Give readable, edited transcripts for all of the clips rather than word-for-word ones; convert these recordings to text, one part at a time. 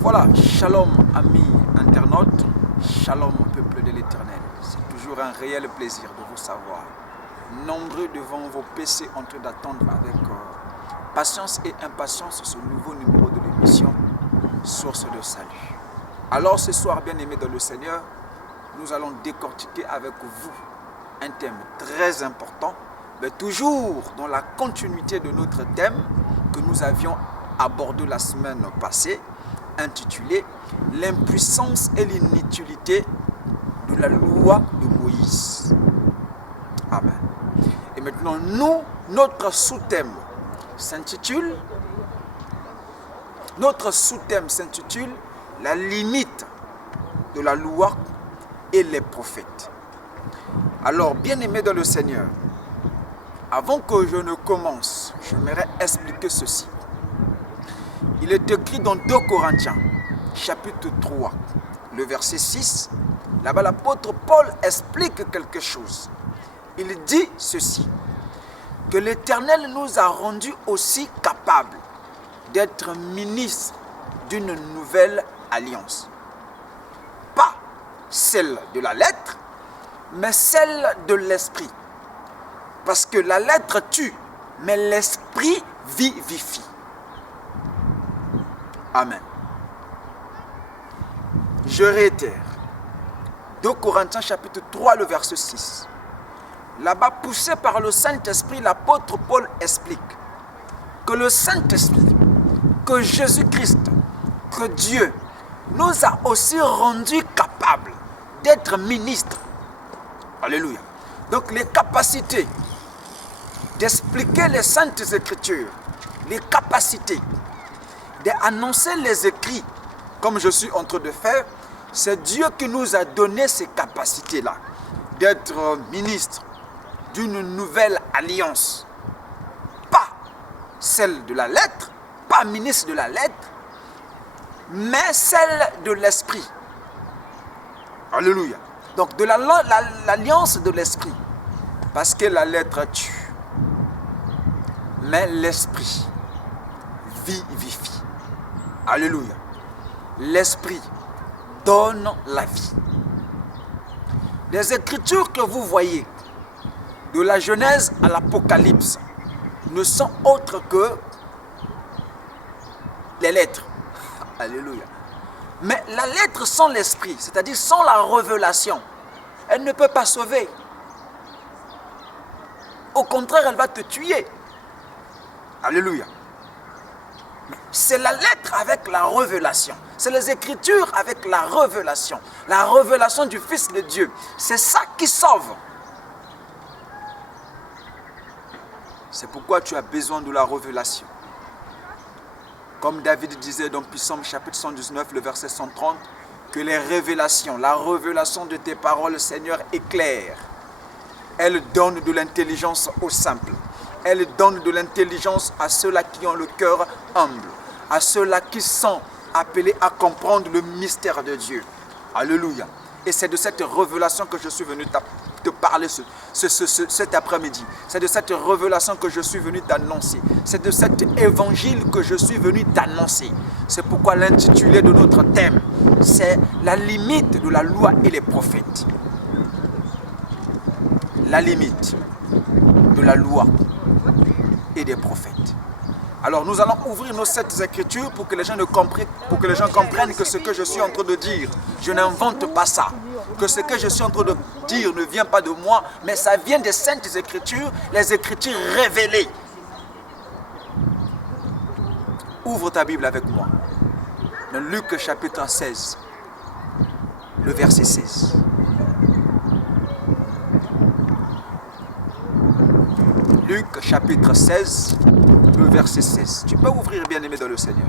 Voilà, shalom amis internautes, shalom peuple de l'Éternel. C'est toujours un réel plaisir de vous savoir. Nombreux devant vos PC en train d'attendre avec patience et impatience ce nouveau numéro de l'émission Source de Salut. Alors ce soir, bien-aimés dans le Seigneur, nous allons décortiquer avec vous un thème très important, mais toujours dans la continuité de notre thème que nous avions abordé la semaine passée, intitulé « L'impuissance et l'inutilité de la loi de Moïse ». Amen. Et maintenant, notre sous-thème s'intitule « La limite de la loi et les prophètes ». Alors, bien-aimés dans le Seigneur, avant que je ne commence, j'aimerais expliquer ceci. Il est écrit dans 2 Corinthiens, chapitre 3, le verset 6. Là-bas, l'apôtre Paul explique quelque chose. Il dit ceci, que l'Éternel nous a rendus aussi capables d'être ministres d'une nouvelle alliance. Pas celle de la lettre, mais celle de l'esprit. Parce que la lettre tue, mais l'esprit vivifie. Amen. Je réitère. 2 Corinthiens chapitre 3, le verset 6. Là-bas, poussé par le Saint-Esprit, l'apôtre Paul explique que le Saint-Esprit, que Jésus-Christ, que Dieu nous a aussi rendus capables d'être ministres. Alléluia. Donc les capacités d'expliquer les Saintes Écritures, les capacités d'annoncer les écrits, comme je suis en train de faire, c'est Dieu qui nous a donné ces capacités-là, d'être ministre d'une nouvelle alliance. Pas celle de la lettre, pas ministre de la lettre, mais celle de l'esprit. Alléluia. Donc de l'alliance de l'esprit. Parce que la lettre tue, mais l'esprit vivifie. Alléluia. L'esprit donne la vie. Les écritures que vous voyez, de la Genèse à l'Apocalypse, ne sont autres que les lettres. Alléluia. Mais la lettre sans l'esprit, c'est-à-dire sans la révélation, elle ne peut pas sauver. Au contraire, elle va te tuer. Alléluia. C'est la lettre avec la révélation. C'est les Écritures avec la révélation. La révélation du Fils de Dieu. C'est ça qui sauve. C'est pourquoi tu as besoin de la révélation. Comme David disait dans Psaume chapitre 119, le verset 130, que les révélations, la révélation de tes paroles, Seigneur, éclaire. Elle donne de l'intelligence aux simples. Elle donne de l'intelligence à ceux-là qui ont le cœur humble, à ceux-là qui sont appelés à comprendre le mystère de Dieu. Alléluia. Et c'est de cette révélation que je suis venu te parler cet après-midi. C'est de cette révélation que je suis venu t'annoncer. C'est de cet évangile que je suis venu t'annoncer. C'est pourquoi l'intitulé de notre thème, c'est la limite de la loi et les prophètes. La limite de la loi et des prophètes. Alors nous allons ouvrir nos 7 écritures pour que les gens comprennent que ce que je suis en train de dire, je n'invente pas ça. Que ce que je suis en train de dire ne vient pas de moi, mais ça vient des Saintes Écritures, les Écritures révélées. Ouvre ta Bible avec moi. Dans Luc chapitre 16, le verset 16. Luc chapitre 16, le verset 16. Tu peux ouvrir, bien-aimé dans le Seigneur.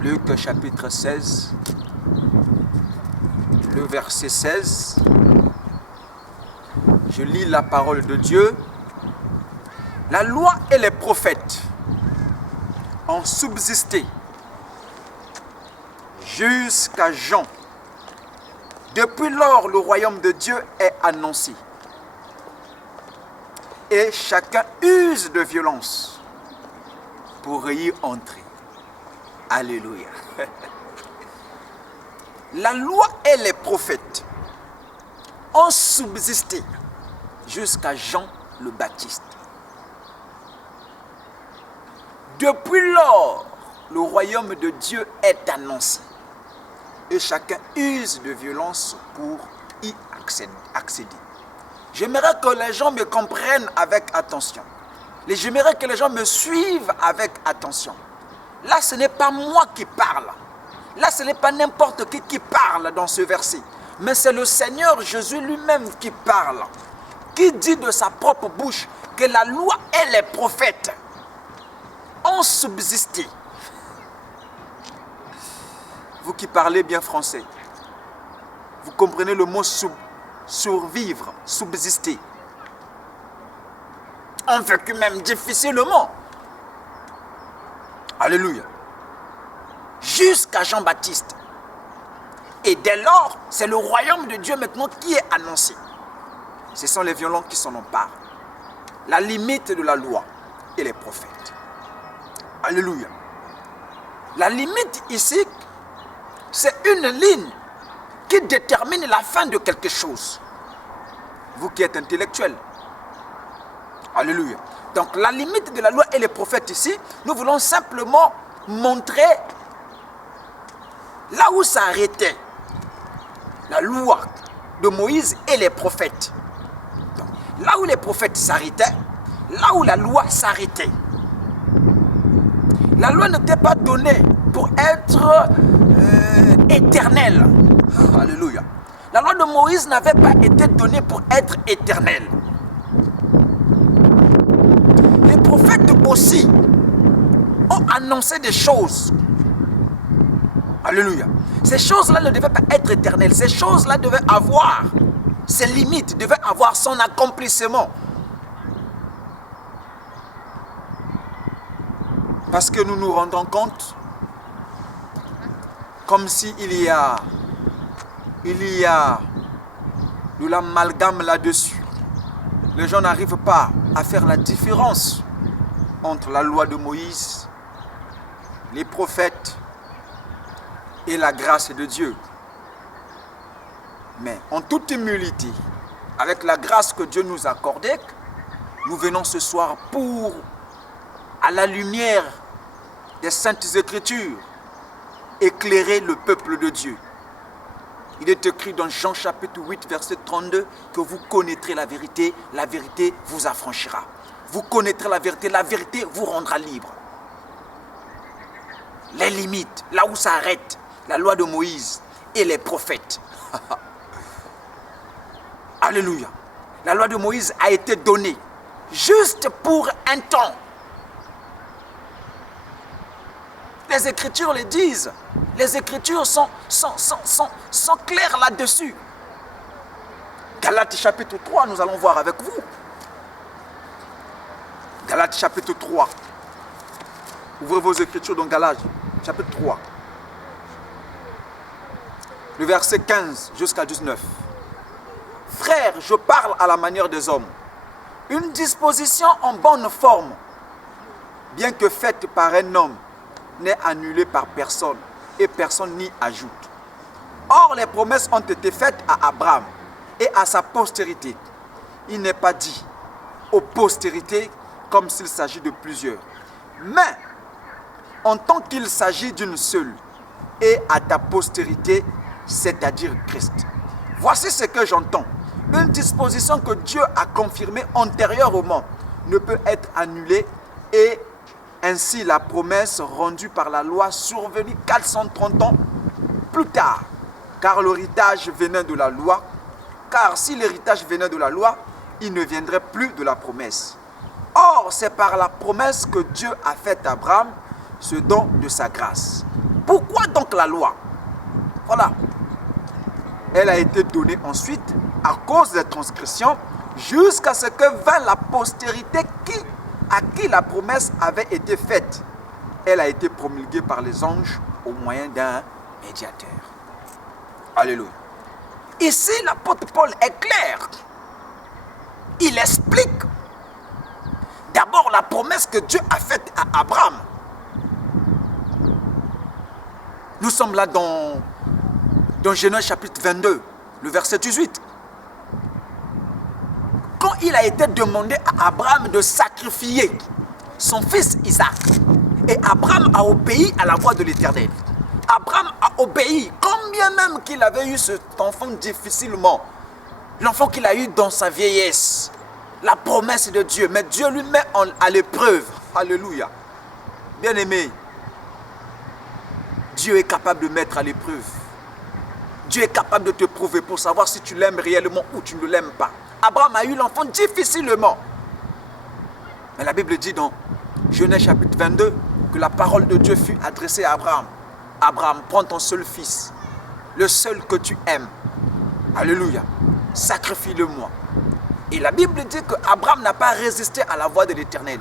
Luc chapitre 16, le verset 16. Je lis la parole de Dieu. La loi et les prophètes ont subsisté jusqu'à Jean, Depuis lors, le royaume de Dieu est annoncé. Et chacun use de violence pour y entrer. Alléluia. La loi et les prophètes ont subsisté jusqu'à Jean le Baptiste. Depuis lors, le royaume de Dieu est annoncé. Et chacun use de violence pour y accéder. J'aimerais que les gens me comprennent avec attention. J'aimerais que les gens me suivent avec attention. Là, ce n'est pas moi qui parle. Là, ce n'est pas n'importe qui parle dans ce verset. Mais c'est le Seigneur Jésus lui-même qui parle. Qui dit de sa propre bouche que la loi et les prophètes ont subsisté. Vous qui parlez bien français, vous comprenez le mot survivre, subsister. On vécu même difficilement. Alléluia. Jusqu'à Jean-Baptiste. Et dès lors, c'est le royaume de Dieu maintenant qui est annoncé. Ce sont les violents qui s'en emparent. La limite de la loi et les prophètes. Alléluia. La limite ici, c'est une ligne qui détermine la fin de quelque chose. Vous qui êtes intellectuel. Alléluia. Donc la limite de la loi et les prophètes ici, nous voulons simplement montrer là où s'arrêtait la loi de Moïse et les prophètes. Donc, là où les prophètes s'arrêtaient, là où la loi s'arrêtait. La loi n'était pas donnée pour être éternelle. Alléluia. La loi de Moïse n'avait pas été donnée pour être éternelle. Les prophètes aussi ont annoncé des choses. Alléluia. Ces choses-là ne devaient pas être éternelles. Ces choses-là devaient avoir ses limites, devaient avoir son accomplissement. Parce que nous nous rendons compte, comme s'il y a de l'amalgame là-dessus. Les gens n'arrivent pas à faire la différence entre la loi de Moïse, les prophètes et la grâce de Dieu. Mais en toute humilité, avec la grâce que Dieu nous a accordée, nous venons ce soir pour, à la lumière des Saintes Écritures, éclairer le peuple de Dieu. Il est écrit dans Jean chapitre 8, verset 32, que vous connaîtrez la vérité vous affranchira. Vous connaîtrez la vérité vous rendra libre. Les limites, là où s'arrête la loi de Moïse et les prophètes. Alléluia. La loi de Moïse a été donnée juste pour un temps. Les Écritures le disent. Les Écritures sont claires là-dessus. Galates chapitre 3, nous allons voir avec vous. Galates chapitre 3. Ouvrez vos Écritures dans Galates chapitre 3. Le verset 15 jusqu'à 19. Frères, je parle à la manière des hommes. Une disposition en bonne forme, bien que faite par un homme, n'est annulée par personne et personne n'y ajoute. Or, les promesses ont été faites à Abraham et à sa postérité. Il n'est pas dit aux postérités comme s'il s'agit de plusieurs. Mais, en tant qu'il s'agit d'une seule, et à ta postérité, c'est-à-dire Christ. Voici ce que j'entends. Une disposition que Dieu a confirmée antérieurement ne peut être annulée et ainsi la promesse rendue par la loi survenue 430 ans plus tard. Car l'héritage venait de la loi. Car si l'héritage venait de la loi, il ne viendrait plus de la promesse. Or, c'est par la promesse que Dieu a fait à Abraham ce don de sa grâce. Pourquoi donc la loi? Voilà. Elle a été donnée ensuite à cause des transgressions jusqu'à ce que vint la postérité à qui la promesse avait été faite. Elle a été promulguée par les anges au moyen d'un médiateur. Alléluia. Ici, l'apôtre Paul est clair. Il explique d'abord la promesse que Dieu a faite à Abraham. Nous sommes là dans Genèse chapitre 22, le verset 18. Quand il a été demandé à Abraham de sacrifier son fils Isaac, et Abraham a obéi à la voix de l'Éternel. Abraham a obéi, combien même qu'il avait eu cet enfant difficilement, l'enfant qu'il a eu dans sa vieillesse, la promesse de Dieu, mais Dieu lui met à l'épreuve. Alléluia. Bien-aimé, Dieu est capable de mettre à l'épreuve. Dieu est capable de te prouver pour savoir si tu l'aimes réellement ou tu ne l'aimes pas. Abraham a eu l'enfant difficilement. Mais la Bible dit dans Genèse chapitre 22 que la parole de Dieu fut adressée à Abraham. Abraham, prends ton seul fils, le seul que tu aimes. Alléluia. Sacrifie-le-moi. Et la Bible dit qu'Abraham n'a pas résisté à la voix de l'Éternel.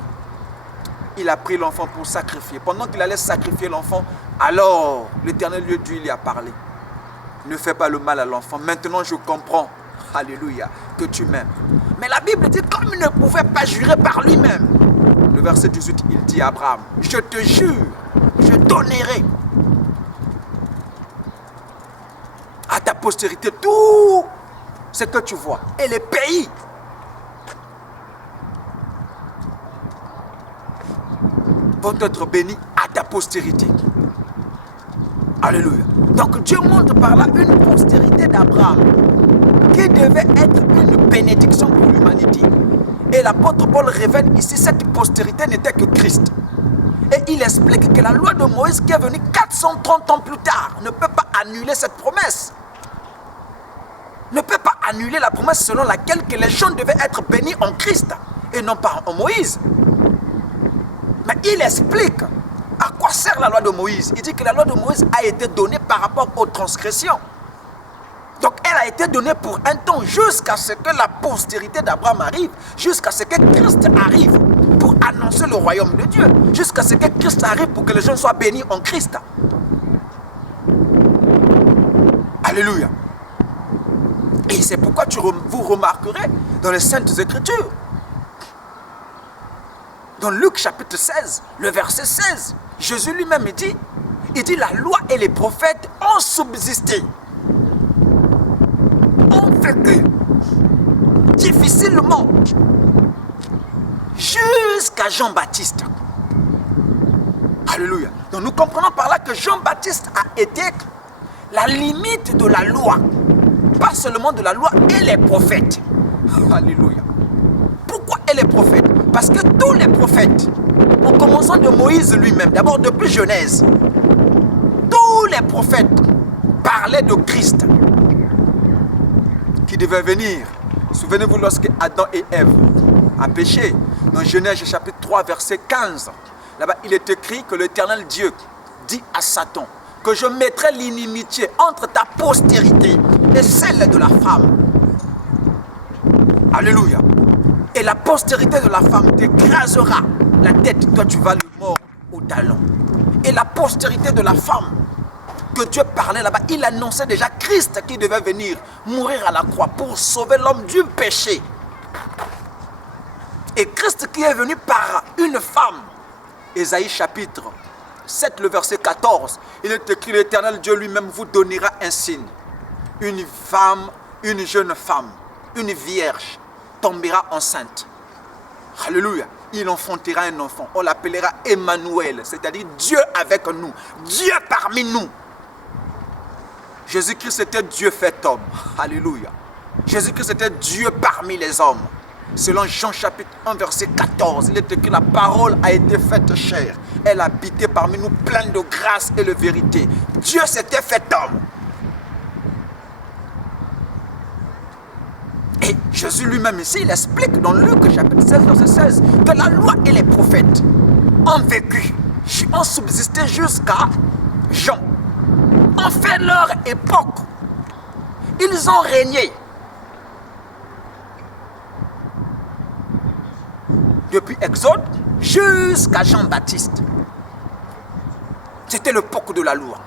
Il a pris l'enfant pour sacrifier. Pendant qu'il allait sacrifier l'enfant, alors l'Éternel lui a parlé. Ne fais pas le mal à l'enfant. Maintenant je comprends, alléluia, que tu m'aimes. Mais la Bible dit comme il ne pouvait pas jurer par lui-même. Le verset 18, il dit à Abraham, je te jure, je donnerai à ta postérité tout ce que tu vois et les pays vont être bénis à ta postérité. Alléluia. Donc Dieu montre par là une postérité d'Abraham qui devait être une bénédiction pour l'humanité. Et l'apôtre Paul révèle ici cette postérité n'était que Christ. Et il explique que la loi de Moïse qui est venue 430 ans plus tard ne peut pas annuler cette promesse. Ne peut pas annuler la promesse selon laquelle que les gens devaient être bénis en Christ et non pas en Moïse. Mais il explique à quoi sert la loi de Moïse. Il dit que la loi de Moïse a été donnée par rapport aux transgressions. Donc elle a été donnée pour un temps jusqu'à ce que la postérité d'Abraham arrive, jusqu'à ce que Christ arrive pour annoncer le royaume de Dieu, jusqu'à ce que Christ arrive pour que les gens soient bénis en Christ. Alléluia. Et c'est pourquoi vous remarquerez dans les Saintes Écritures, dans Luc chapitre 16, le verset 16, Jésus lui-même il dit la loi et les prophètes ont subsisté, ont vécu difficilement jusqu'à Jean-Baptiste. Alléluia. Donc nous comprenons par là que Jean-Baptiste a été la limite de la loi, pas seulement de la loi et les prophètes. Alléluia. Pourquoi et les prophètes? Parce que tous les prophètes, en commençant de Moïse lui-même, d'abord depuis Genèse, tous les prophètes parlaient de Christ qui devait venir. Souvenez-vous lorsque Adam et Ève ont péché, dans Genèse chapitre 3 verset 15, là-bas il est écrit que l'Éternel Dieu dit à Satan que je mettrai l'inimitié entre ta postérité et celle de la femme. Alléluia. Et la postérité de la femme t'écrasera la tête, toi tu vas le mort au talon. Et la postérité de la femme que Dieu parlait là-bas, il annonçait déjà Christ qui devait venir mourir à la croix pour sauver l'homme du péché. Et Christ qui est venu par une femme. Ésaïe chapitre 7, le verset 14, il est écrit, l'Éternel Dieu lui-même vous donnera un signe. Une femme, une jeune femme, une vierge tombera enceinte. Alléluia. Il enfantera un enfant. On l'appellera Emmanuel, c'est-à-dire Dieu avec nous. Dieu parmi nous. Jésus-Christ était Dieu fait homme. Alléluia. Jésus-Christ était Dieu parmi les hommes. Selon Jean chapitre 1 verset 14, il est écrit la parole a été faite chair. Elle habitait parmi nous pleine de grâce et de vérité. Dieu s'était fait homme. Et Jésus lui-même ici, il explique dans Luc chapitre 16 verset 16 que la loi et les prophètes ont vécu, ont subsisté jusqu'à Jean. Ont fait leur époque. Ils ont régné. Depuis Exode jusqu'à Jean-Baptiste. C'était l'époque de la loi.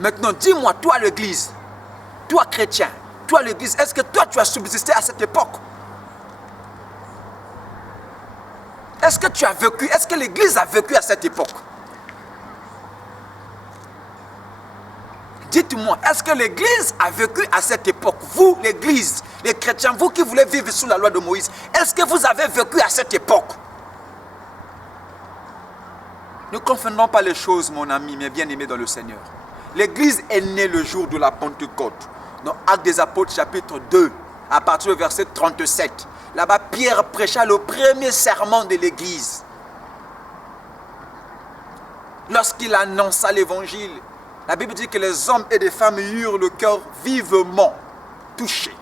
Maintenant, dis-moi, toi l'église, toi chrétien, toi l'église, est-ce que toi tu as subsisté à cette époque? Est-ce que tu as vécu, est-ce que l'église a vécu à cette époque? Dites-moi, est-ce que l'église a vécu à cette époque? Vous, l'église, les chrétiens, vous qui voulez vivre sous la loi de Moïse, est-ce que vous avez vécu à cette époque? Ne confondons pas les choses, mon ami, mes bien-aimés dans le Seigneur. L'église est née le jour de la Pentecôte. Dans Actes des Apôtres, chapitre 2, à partir du verset 37. Là-bas, Pierre prêcha le premier sermon de l'église. Lorsqu'il annonça l'évangile, la Bible dit que les hommes et les femmes eurent le cœur vivement touché.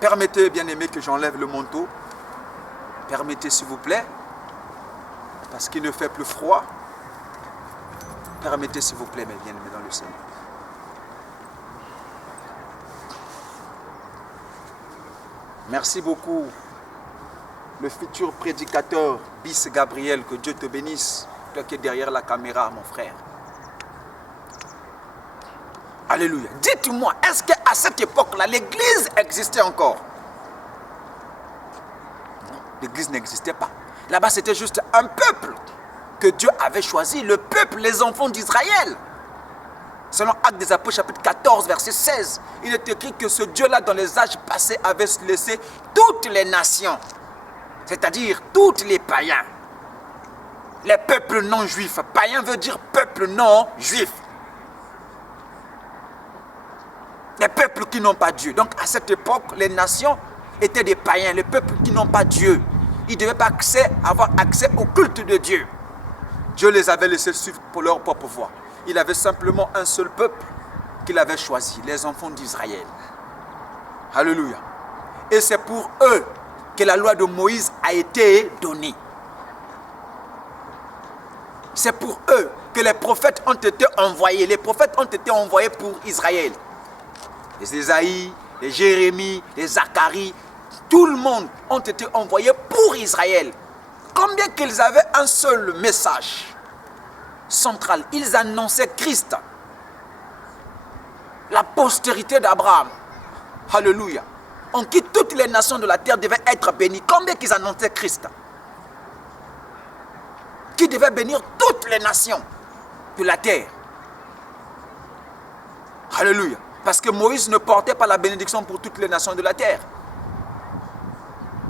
Permettez, bien-aimés, que j'enlève le manteau. Permettez, s'il vous plaît, parce qu'il ne fait plus froid. Permettez, s'il vous plaît, mes bien-aimés dans le Seigneur. Merci beaucoup, le futur prédicateur Bis Gabriel, que Dieu te bénisse, toi qui es derrière la caméra, mon frère. Alléluia. Dites-moi, est-ce qu'à cette époque-là, l'église existait encore? Non, l'église n'existait pas. Là-bas, c'était juste un peuple que Dieu avait choisi, le peuple, les enfants d'Israël. Selon Actes des Apôtres, chapitre 14, verset 16, il est écrit que ce Dieu-là, dans les âges passés, avait laissé toutes les nations, c'est-à-dire tous les païens, les peuples non juifs. Païen veut dire peuple non juif. Les peuples qui n'ont pas Dieu. Donc à cette époque, les nations étaient des païens, les peuples qui n'ont pas Dieu. Ils ne devaient pas avoir accès au culte de Dieu. Dieu les avait laissés suivre pour leur propre voie. Il avait simplement un seul peuple qu'il avait choisi, les enfants d'Israël. Alléluia. Et c'est pour eux que la loi de Moïse a été donnée. C'est pour eux que les prophètes ont été envoyés. Les prophètes ont été envoyés pour Israël. Les Ésaïe, les Jérémie, les Zacharie, tout le monde ont été envoyés pour Israël. Combien qu'ils avaient un seul message central, ils annonçaient Christ, la postérité d'Abraham. Alléluia. En qui toutes les nations de la terre devaient être bénies. Combien qu'ils annonçaient Christ, qui devait bénir toutes les nations de la terre. Alléluia. Parce que Moïse ne portait pas la bénédiction pour toutes les nations de la terre.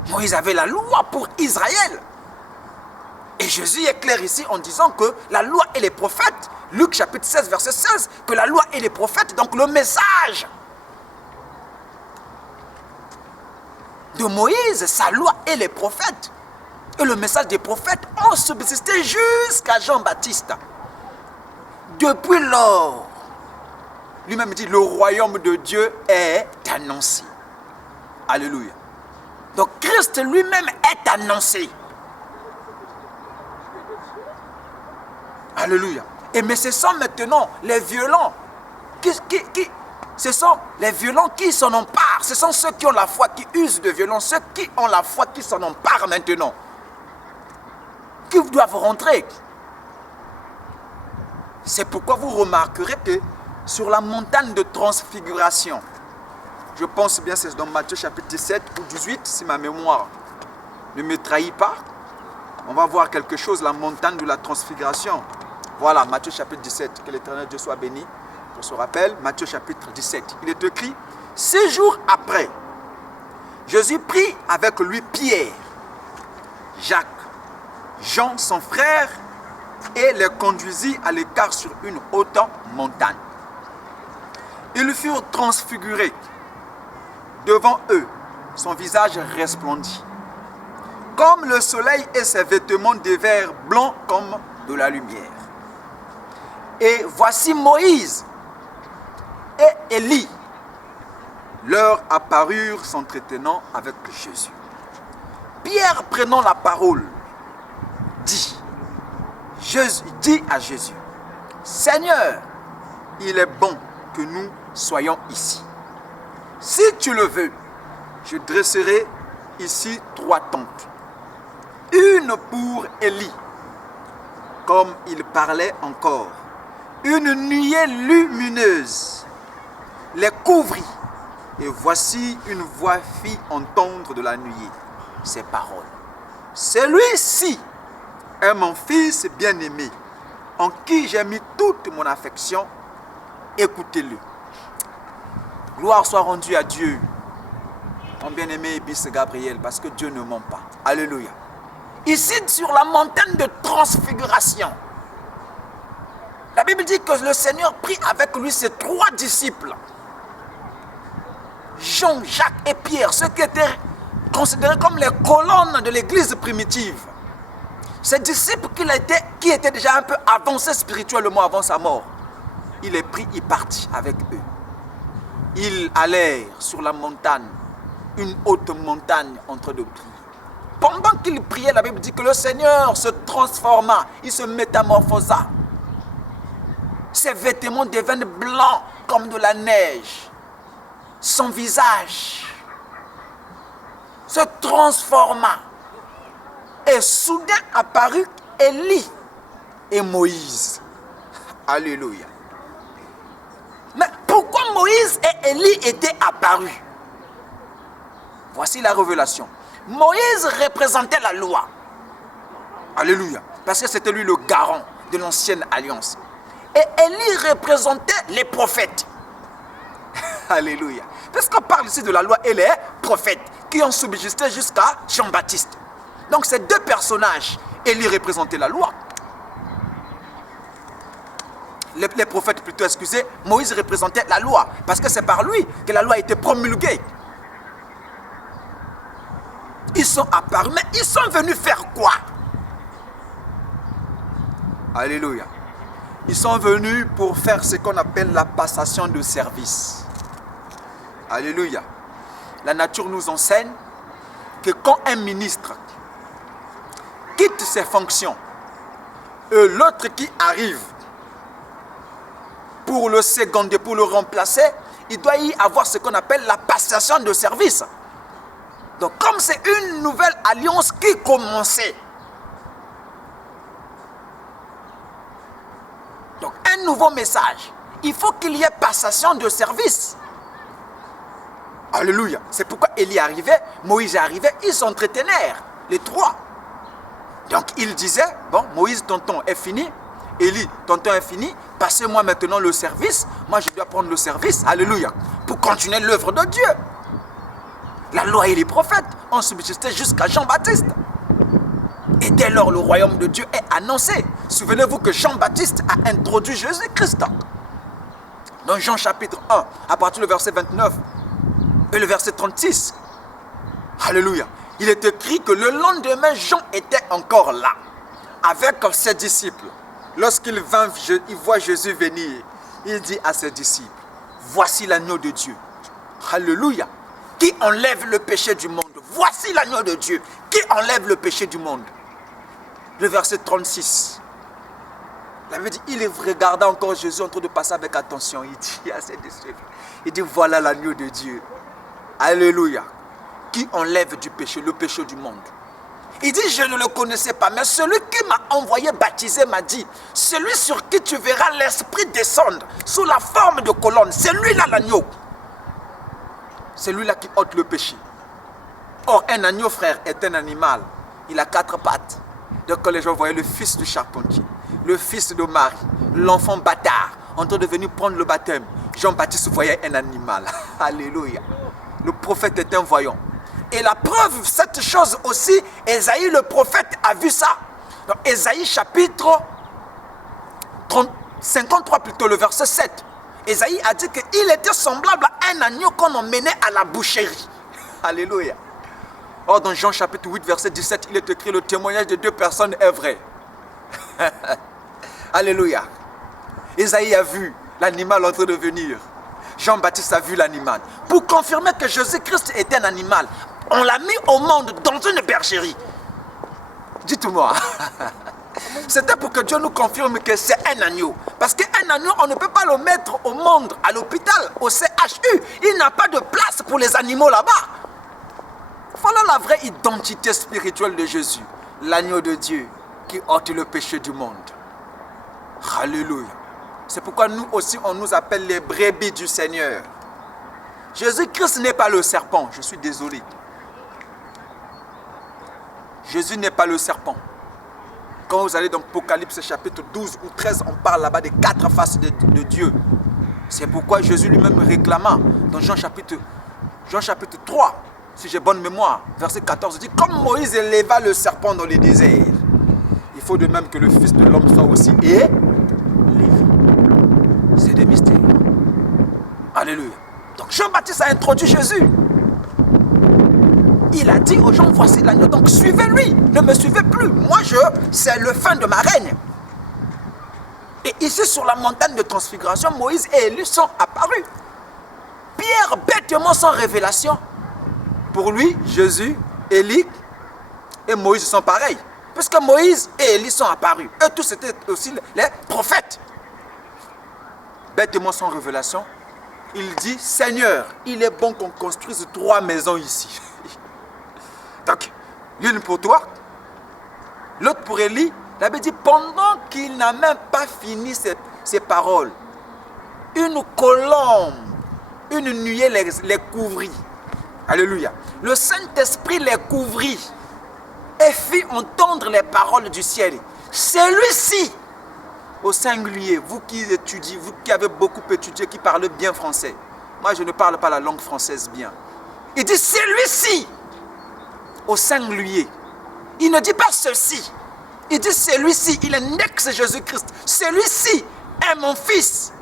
Moïse avait la loi pour Israël. Et Jésus est clair ici en disant que la loi et les prophètes, Luc chapitre 16, verset 16, que la loi et les prophètes, donc le message de Moïse, sa loi et les prophètes, et le message des prophètes ont subsisté jusqu'à Jean-Baptiste. Depuis lors, lui-même dit, le royaume de Dieu est annoncé. Alléluia. Donc Christ lui-même est annoncé. Alléluia. Et mais ce sont maintenant les violents ce sont les violents qui s'en emparent. Ce sont ceux qui ont la foi qui usent de violence. Ceux qui ont la foi qui s'en emparent maintenant. Qui doivent rentrer. C'est pourquoi vous remarquerez que sur la montagne de transfiguration, je pense bien c'est dans Matthieu chapitre 17 ou 18, si ma mémoire ne me trahit pas, on va voir quelque chose, la montagne de la transfiguration. Voilà, Matthieu chapitre 17, que l'Éternel Dieu soit béni. Pour ce rappel, Matthieu chapitre 17, il est écrit, 6 jours après, Jésus prit avec lui Pierre, Jacques, Jean son frère, et les conduisit à l'écart sur une haute montagne. Ils furent transfigurés. Devant eux, son visage resplendit, comme le soleil, et ses vêtements devinrent blancs comme de la lumière. Et voici Moïse et Élie leur apparurent s'entretenant avec Jésus. Pierre, prenant la parole, dit à Jésus, Seigneur, il est bon que nous soyons ici. Si tu le veux, je dresserai ici 3 tentes. Une pour Élie, comme il parlait encore, une nuée lumineuse, les couvrit. Et voici une voix fit entendre de la nuée ces paroles. Celui-ci est mon fils bien-aimé, en qui j'ai mis toute mon affection. Écoutez-le. Gloire soit rendue à Dieu, mon bien-aimé Bis Gabriel, parce que Dieu ne ment pas. Alléluia. Ici, sur la montagne de transfiguration, la Bible dit que le Seigneur prit avec lui ses 3 disciples. Jean, Jacques et Pierre, ceux qui étaient considérés comme les colonnes de l'église primitive. Ces disciples qui étaient déjà un peu avancés spirituellement avant sa mort, il les prit, il partit avec eux. Ils allèrent sur la montagne, une haute montagne en train de prier. Pendant qu'ils priaient, la Bible dit que le Seigneur se transforma, il se métamorphosa. Ses vêtements deviennent blancs comme de la neige. Son visage se transforma. Et soudain apparut Élie et Moïse. Alléluia. Mais pourquoi Moïse et Élie étaient apparus? Voici la révélation. Moïse représentait la loi. Alléluia. Parce que c'était lui le garant de l'ancienne alliance. Et Élie représentait les prophètes. Alléluia. Parce qu'on parle ici de la loi et les prophètes qui ont subsisté jusqu'à Jean-Baptiste. Donc ces 2 personnages, Élie représentait la loi. Les prophètes plutôt, excusez, Moïse représentait la loi. Parce que c'est par lui que la loi a été promulguée. Ils sont apparus, mais ils sont venus faire quoi? Alléluia. Ils sont venus pour faire ce qu'on appelle la passation de service. Alléluia. La nature nous enseigne que quand un ministre quitte ses fonctions et l'autre qui arrive pour le seconder, pour le remplacer, il doit y avoir ce qu'on appelle la passation de service. Donc comme c'est une nouvelle alliance qui commençait, donc un nouveau message, il faut qu'il y ait passation de service. Alléluia. C'est pourquoi Élie arrivait, Moïse arrivait, ils s'entretenèrent, les 3. Donc il disait, bon, Moïse, ton temps est fini, Élie, ton temps est fini, passez-moi maintenant le service, moi je dois prendre le service, alléluia, pour continuer l'œuvre de Dieu. La loi et les prophètes ont subsisté jusqu'à Jean-Baptiste. Et dès lors, le royaume de Dieu est annoncé. Souvenez-vous que Jean-Baptiste a introduit Jésus-Christ. Dans Jean chapitre 1, à partir du verset 29 et le verset 36. Alléluia. Il est écrit que le lendemain, Jean était encore là, avec ses disciples. Lorsqu'il vint, il voit Jésus venir, il dit à ses disciples, voici l'agneau de Dieu. Alléluia. Qui enlève le péché du monde. Voici l'agneau de Dieu qui enlève le péché du monde. Le verset 36. La Bible dit, il regarda encore Jésus en train de passer avec attention. Il dit à ses disciples, il dit, voilà l'agneau de Dieu. Alléluia. Qui enlève du péché, le péché du monde. Il dit, je ne le connaissais pas, mais celui qui m'a envoyé baptiser m'a dit, celui sur qui tu verras l'Esprit descendre sous la forme de colonne, c'est lui-là l'agneau. C'est lui-là qui ôte le péché. Or, un agneau, frère, est un animal. Il a 4 pattes. Donc, quand les gens voyaient le fils du charpentier, le fils de Marie, l'enfant bâtard, en train de venir prendre le baptême, Jean-Baptiste voyait un animal. Alléluia. Le prophète est un voyant. Et la preuve, cette chose aussi, Ésaïe le prophète a vu ça. Dans Ésaïe chapitre 53, plutôt le verset 7. Ésaïe a dit qu'il était semblable à un agneau qu'on emmenait à la boucherie. Alléluia. Or, dans Jean chapitre 8, verset 17, il est écrit, le témoignage de 2 personnes est vrai. Alléluia. Ésaïe a vu l'animal en train de venir. Jean-Baptiste a vu l'animal. Pour confirmer que Jésus-Christ était un animal, on l'a mis au monde dans une bergerie. Dites-moi. C'était pour que Dieu nous confirme que c'est un agneau. Parce qu'un agneau, on ne peut pas le mettre au monde, à l'hôpital, au CHU. Il n'a pas de place pour les animaux là-bas. Voilà la vraie identité spirituelle de Jésus. L'agneau de Dieu qui ôte le péché du monde. Alléluia. C'est pourquoi nous aussi, on nous appelle les brebis du Seigneur. Jésus-Christ n'est pas le serpent, je suis désolé. Jésus n'est pas le serpent. Quand vous allez dans Apocalypse chapitre 12 ou 13, on parle là-bas des 4 faces de Dieu. C'est pourquoi Jésus lui-même réclama dans Jean chapitre 3, si j'ai bonne mémoire, verset 14, dit, comme Moïse éleva le serpent dans les déserts, il faut de même que le Fils de l'homme soit aussi élevé. C'est des mystères. Alléluia. Donc Jean-Baptiste a introduit Jésus. Il a dit aux gens, voici l'agneau, donc suivez-lui, ne me suivez plus. Moi, c'est le fin de ma règne. Et ici, sur la montagne de transfiguration, Moïse et Élie sont apparus. Pierre, bêtement sans révélation. Pour lui, Jésus, Élie et Moïse sont pareils. Puisque Moïse et Élie sont apparus. Eux tous étaient aussi les prophètes. Bêtement sans révélation, il dit, Seigneur, il est bon qu'on construise 3 maisons ici. Donc, l'une pour toi, l'autre pour Élie. La Bible dit, pendant qu'il n'a même pas fini ses paroles, une colombe, une nuée les couvrit. Alléluia. Le Saint-Esprit les couvrit et fit entendre les paroles du ciel. Celui-ci, au singulier, vous qui étudiez, vous qui avez beaucoup étudié, qui parlez bien français. Moi, je ne parle pas la langue française bien. Il dit, celui-ci, au singulier. Il ne dit pas ceci. Il dit celui-ci, il est ex-Jésus-Christ. Celui-ci est mon fils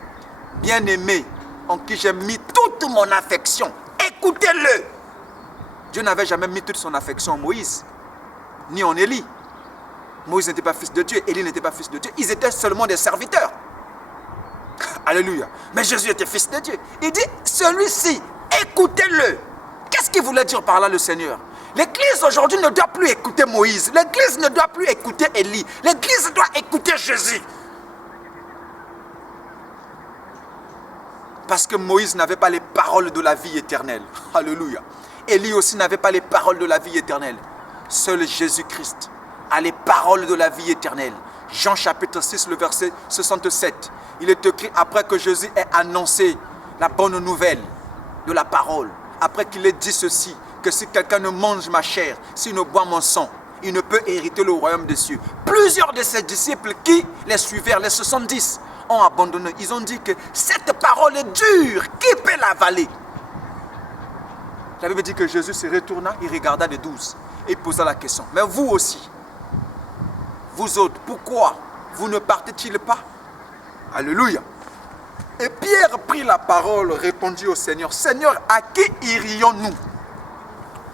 bien-aimé, en qui j'ai mis toute mon affection. Écoutez-le. Dieu n'avait jamais mis toute son affection en Moïse, ni en Élie. Moïse n'était pas fils de Dieu, Élie n'était pas fils de Dieu. Ils étaient seulement des serviteurs. Alléluia. Mais Jésus était fils de Dieu. Il dit, celui-ci, écoutez-le. Qu'est-ce qu'il voulait dire par là le Seigneur? L'Église aujourd'hui ne doit plus écouter Moïse. L'Église ne doit plus écouter Élie. L'Église doit écouter Jésus. Parce que Moïse n'avait pas les paroles de la vie éternelle. Alléluia. Élie aussi n'avait pas les paroles de la vie éternelle. Seul Jésus-Christ a les paroles de la vie éternelle. Jean chapitre 6, le verset 67. Il est écrit, après que Jésus ait annoncé la bonne nouvelle de la parole, après qu'il ait dit ceci, que si quelqu'un ne mange ma chair, s'il ne boit mon sang, il ne peut hériter le royaume des cieux. Plusieurs de ses disciples qui les suivirent, les 70, ont abandonné. Ils ont dit que cette parole est dure, qui peut l'avaler? La Bible dit que Jésus se retourna, il regarda les 12 et il posa la question. Mais vous aussi, vous autres, pourquoi vous ne partez-ils pas? Alléluia. Et Pierre prit la parole, répondit au Seigneur, Seigneur, à qui irions-nous?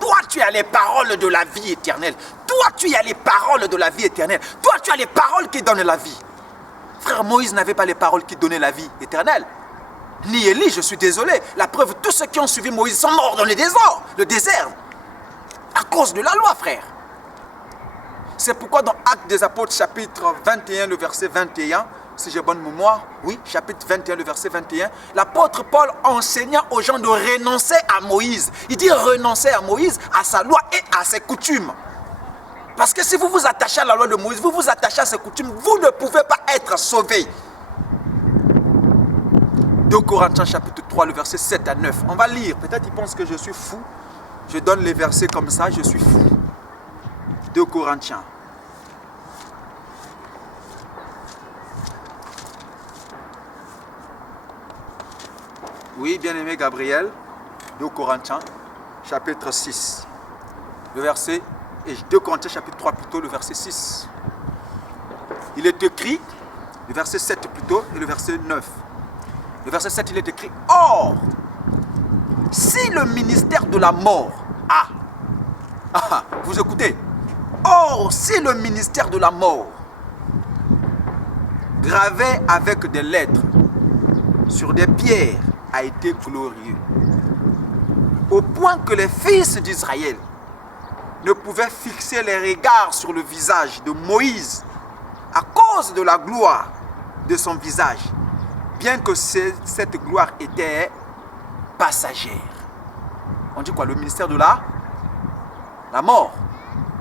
Toi, tu as les paroles de la vie éternelle. Toi, tu as les paroles de la vie éternelle. Toi, tu as les paroles qui donnent la vie. Frère, Moïse n'avait pas les paroles qui donnaient la vie éternelle. Ni Élie, je suis désolé. La preuve, tous ceux qui ont suivi Moïse sont morts dans le désert. À cause de la loi, frère. C'est pourquoi dans Actes des Apôtres, chapitre 21, le verset 21, si j'ai bonne mémoire, oui, chapitre 21, le verset 21, l'apôtre Paul enseignant aux gens de renoncer à Moïse. Il dit renoncer à Moïse, à sa loi et à ses coutumes. Parce que si vous vous attachez à la loi de Moïse, vous vous attachez à ses coutumes, vous ne pouvez pas être sauvé. 2 Corinthiens chapitre 3, le verset 7 à 9. On va lire, peut-être ils pensent que je suis fou. Je donne les versets comme ça, je suis fou. 2 Corinthiens. Oui, bien-aimé Gabriel, 2 Corinthiens, chapitre 6, le verset, et 2 Corinthiens, chapitre 3 plutôt, le verset 6. Il est écrit, le verset 7 plutôt, et le verset 9. Le verset 7, il est écrit, or, si le ministère de la mort, vous écoutez, or, si le ministère de la mort, gravé avec des lettres, sur des pierres, a été glorieux, au point que les fils d'Israël ne pouvaient fixer les regards sur le visage de Moïse à cause de la gloire de son visage, bien que cette gloire était passagère. On dit quoi? Le ministère de la mort.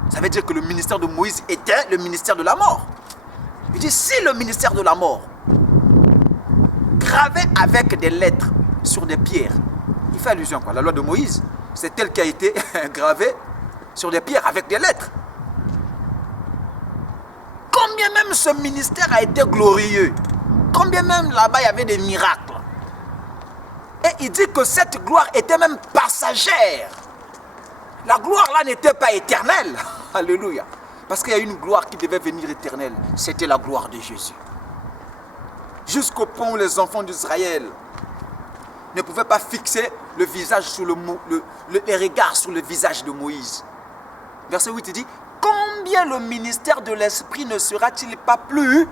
Ça veut dire que le ministère de Moïse était le ministère de la mort. Il dit, si le ministère de la mort, gravé avec des lettres sur des pierres, Il fait allusion quoi? La loi de Moïse, c'est elle qui a été gravée sur des pierres avec des lettres. Combien même ce ministère a été glorieux, combien même là-bas il y avait des miracles. Et il dit que cette gloire était même passagère. La gloire là n'était pas éternelle. Alléluia. Parce qu'il y a une gloire qui devait venir éternelle. C'était la gloire de Jésus. Jusqu'au point où les enfants d'Israël ne pouvaient pas fixer le visage sur les regards sur le visage de Moïse. Verset 8, il dit, combien le ministère de l'Esprit ne sera-t-il pas plus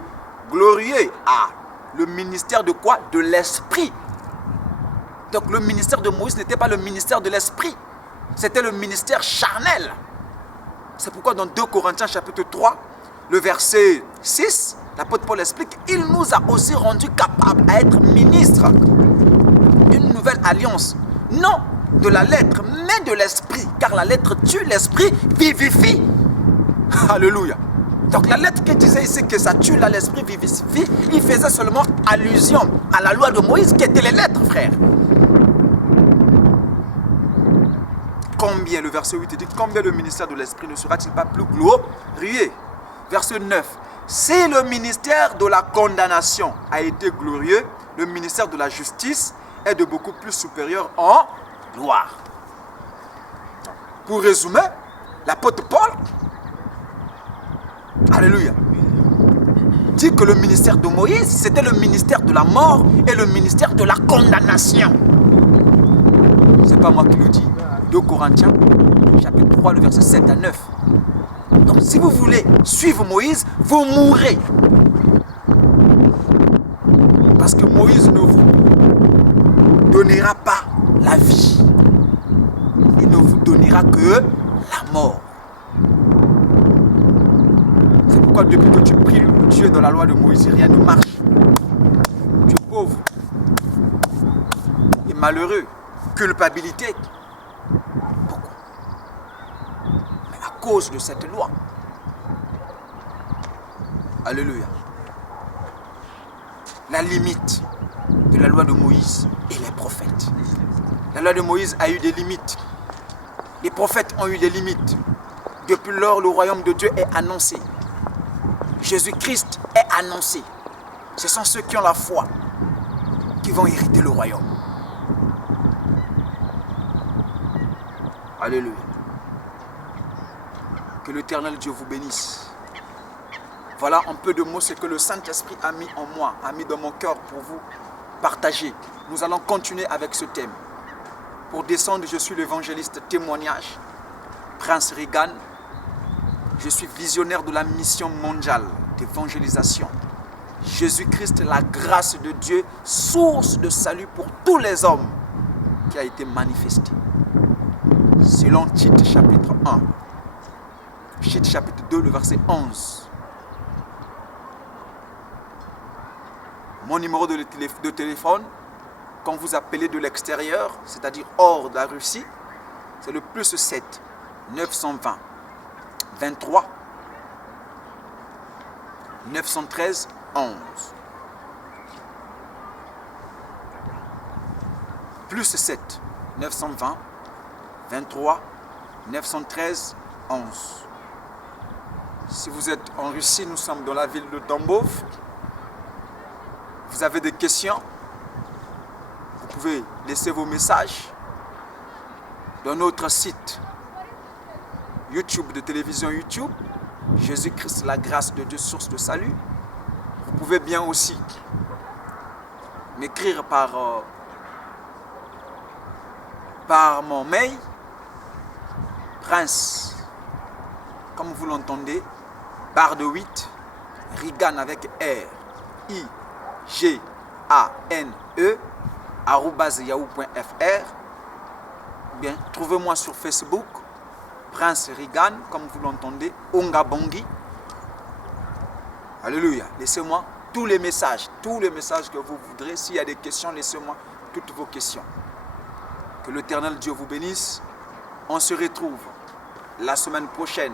glorieux? Ah, le ministère de quoi? De l'Esprit. Donc le ministère de Moïse n'était pas le ministère de l'Esprit. C'était le ministère charnel. C'est pourquoi dans 2 Corinthiens chapitre 3, le verset 6, l'apôtre Paul explique, il nous a aussi rendus capables à être ministres d'une nouvelle alliance. Non de la lettre, mais de l'esprit. Car la lettre tue, l'esprit vivifie. Alléluia. Donc la lettre qui disait ici que ça tue, là l'esprit vivifie, il faisait seulement allusion à la loi de Moïse qui était les lettres, frère. Combien, le verset 8 dit, combien le ministère de l'esprit ne sera-t-il pas plus glorieux? Verset 9. Si le ministère de la condamnation a été glorieux, le ministère de la justice est de beaucoup plus supérieur en gloire. Pour résumer, l'apôtre Paul, alléluia, dit que le ministère de Moïse, c'était le ministère de la mort et le ministère de la condamnation. C'est pas moi qui le dis. 2 Corinthiens, chapitre 3, le verset 7 à 9. Donc, si vous voulez suivre Moïse, vous mourrez. Parce que Moïse ne vous donnera pas la vie. Il ne vous donnera que la mort. C'est pourquoi depuis que tu pries Dieu dans la loi de Moïse, rien ne marche. Tu es pauvre et malheureux. Culpabilité. Pourquoi? Mais à cause de cette loi. Alléluia. La limite de la loi de Moïse et les prophètes. La loi de Moïse a eu des limites. Les prophètes ont eu des limites. Depuis lors, le royaume de Dieu est annoncé. Jésus-Christ est annoncé. Ce sont ceux qui ont la foi qui vont hériter le royaume. Alléluia. Que l'Éternel Dieu vous bénisse. Voilà un peu de mots, ce que le Saint-Esprit a mis en moi, a mis dans mon cœur pour vous partager. Nous allons continuer avec ce thème. Pour descendre, je suis l'évangéliste témoignage, Prince Regan. Je suis visionnaire de la mission mondiale d'évangélisation. Jésus-Christ, la grâce de Dieu, source de salut pour tous les hommes, qui a été manifestée. Selon Tite chapitre 1, Tite chapitre 2, le verset 11. Mon numéro de téléphone, quand vous appelez de l'extérieur, c'est-à-dire hors de la Russie, c'est le +7 920 23 913 11. +7 920 23 913 11. Si vous êtes en Russie, nous sommes dans la ville de Tambov. Vous avez des questions, vous pouvez laisser vos messages dans notre site YouTube, de télévision YouTube, Jésus-Christ, la grâce de Dieu, source de salut. Vous pouvez bien aussi m'écrire par mon mail, Prince, comme vous l'entendez, barre de 8, Regan avec R, I, G-A-N-E @yahoo.fr. Bien, trouvez-moi sur Facebook, Prince Regan, comme vous l'entendez, Onga Bongi. Alléluia. Laissez-moi tous les messages que vous voudrez. S'il y a des questions, laissez-moi toutes vos questions. Que l'Éternel Dieu vous bénisse. On se retrouve la semaine prochaine,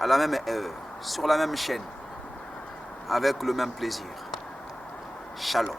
à la même heure, sur la même chaîne, avec le même plaisir. Shalom.